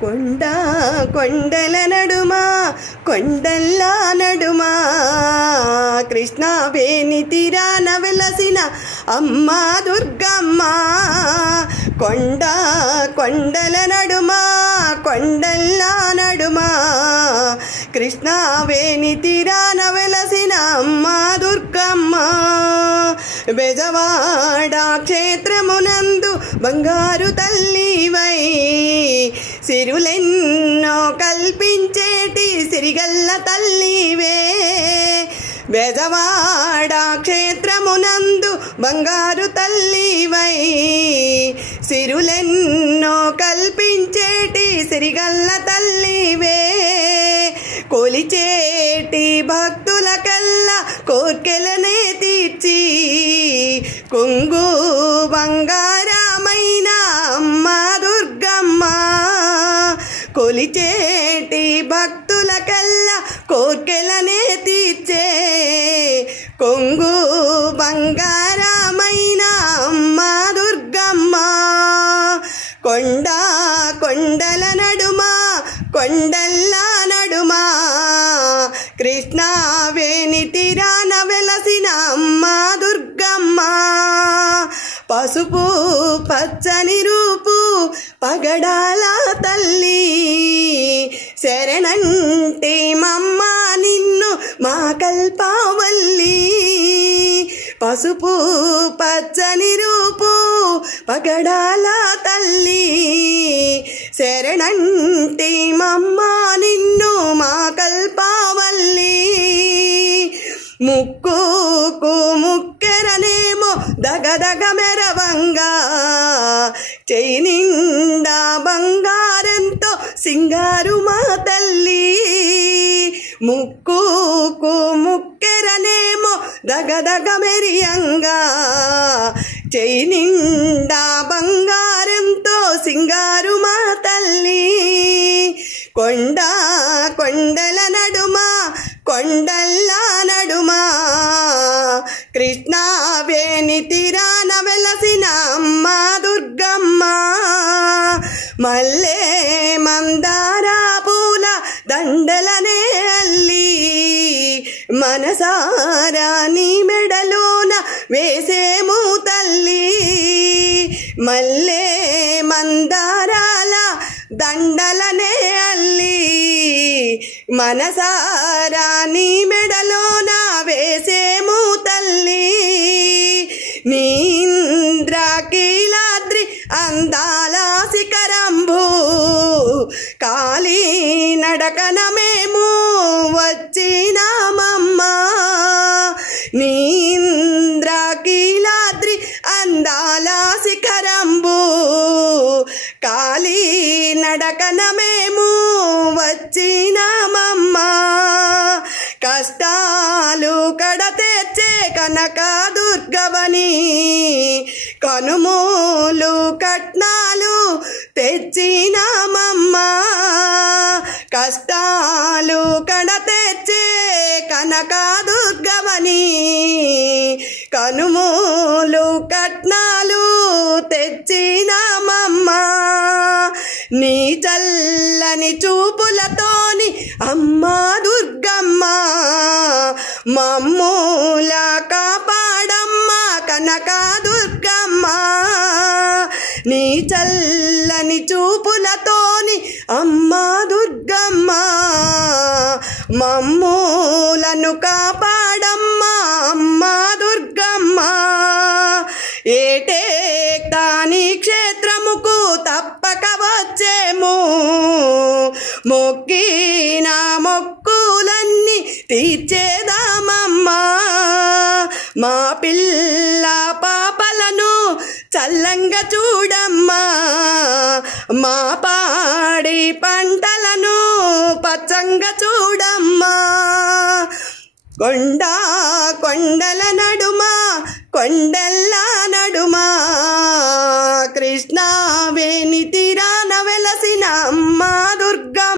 కొండ కొండల నడుమా కొండల్ల నడుమా కృష్ణవేణి తీరాన వెలసిన అమ్మ దుర్గమ్మ. కొండ కొండల నడుమా కొండల్ల నడుమా కృష్ణవేణి తీరాన వెలసిన అమ్మ దుర్గమ్మ. బెజవాడ క్షేత్రమునందు బంగారు తల్లివై సిరులెన్నో కల్పించేటి సిరిగల్ల తల్లివే. బెజవాడ క్షేత్రమునందు బంగారు తల్లివై సిరులెన్నో కల్పించేటి సిరిగల్ల తల్లివే. కొలిచేటి భక్తులకల్లా కోర్కెలనే తీర్చి కొంగు బంగారమైన అమ్మ దుర్గమ్మ. కొలిచేటి భక్తులకల్లా కోర్కెలనే తీర్చే కొంగు బంగారమైన అమ్మ దుర్గమ్మ. కొండ కొండల నడుమా కొండల్ల నడుమా కృష్ణవేణి తీరాన వెలసిన అమ్మ దుర్గమ్మ. పసుపు పచ్చని రూపు పగడాల తల్లి శరణంటే మమ్మ నిన్ను మా కల్పవల్లి. పసుపు పచ్చని రూపు పగడాల తల్లి శరణంటే మమ్మ నిన్ను మా కల్పవల్లి. ముక్కుకు ముక్కెరనేమో దగదగ మెరవంగా చెయ్యి నిండా బంగారంతో సింగారు మా తల్లి. ముక్కుకు ముక్కెరనేమో దగదగ మెరియంగా చెయ్యి నిండా బంగారంతో సింగారు మా తల్లి. కొండ కొండల నడుమా కొండల్ల నడుమా కృష్ణవేణి తీరాన వెలసిన అమ్మ దుర్గమ్మ. మల్లె మందార పూల దండలనే అల్లి మనసారా నీ మెడలోన వేసేము తల్లి. మల్లె మందారాల దండలనే అల్లి మనసారా నీ మెడలోన వేసేము తల్లి. నీ ఇంద్రకీలాద్రి అందాల శిఖరంబు కాలి నడకన మేము వచ్చినామమ్మ. నీ ఇంద్రకీలాద్రి అందాల శిఖరంబు కాలి నడకన మేము వచ్చినామమ్మ. కష్టాలు కడతెచ్చే కనక దుర్గవని కనుమూలు కట్నాలు తెచ్చినామమ్మ. కష్టాలు కడతెచ్చే కనక దుర్గవని కనుమూలు కట్నాలు తెచ్చినామమ్మ. నీ చల్లని చూపులతోని అమ్మ దుర్గమ్మ మమ్ముల కాపాడమ్మ కనక దుర్గమ్మ. నీ చల్లని చూపులతోని అమ్మ దుర్గమ్మ మమ్ములను కాపాడమ్మ అమ్మ దుర్గమ్మ. ఏటేక్తాని క్షేత్రముకు తప్పక వచ్చేము మొక్కిన మొక్కులన్నీ తీర్చేదామమ్మ. మా పిల్ల పాపలను చల్లంగా చూడమ్మా మా పాడి పంటలను పచ్చంగా చూడమ్మా. కొండ కొండల నడుమా కొండల్ల నడుమా కృష్ణవేణి తీరాన వెలసిన అమ్మ దుర్గమ్మ.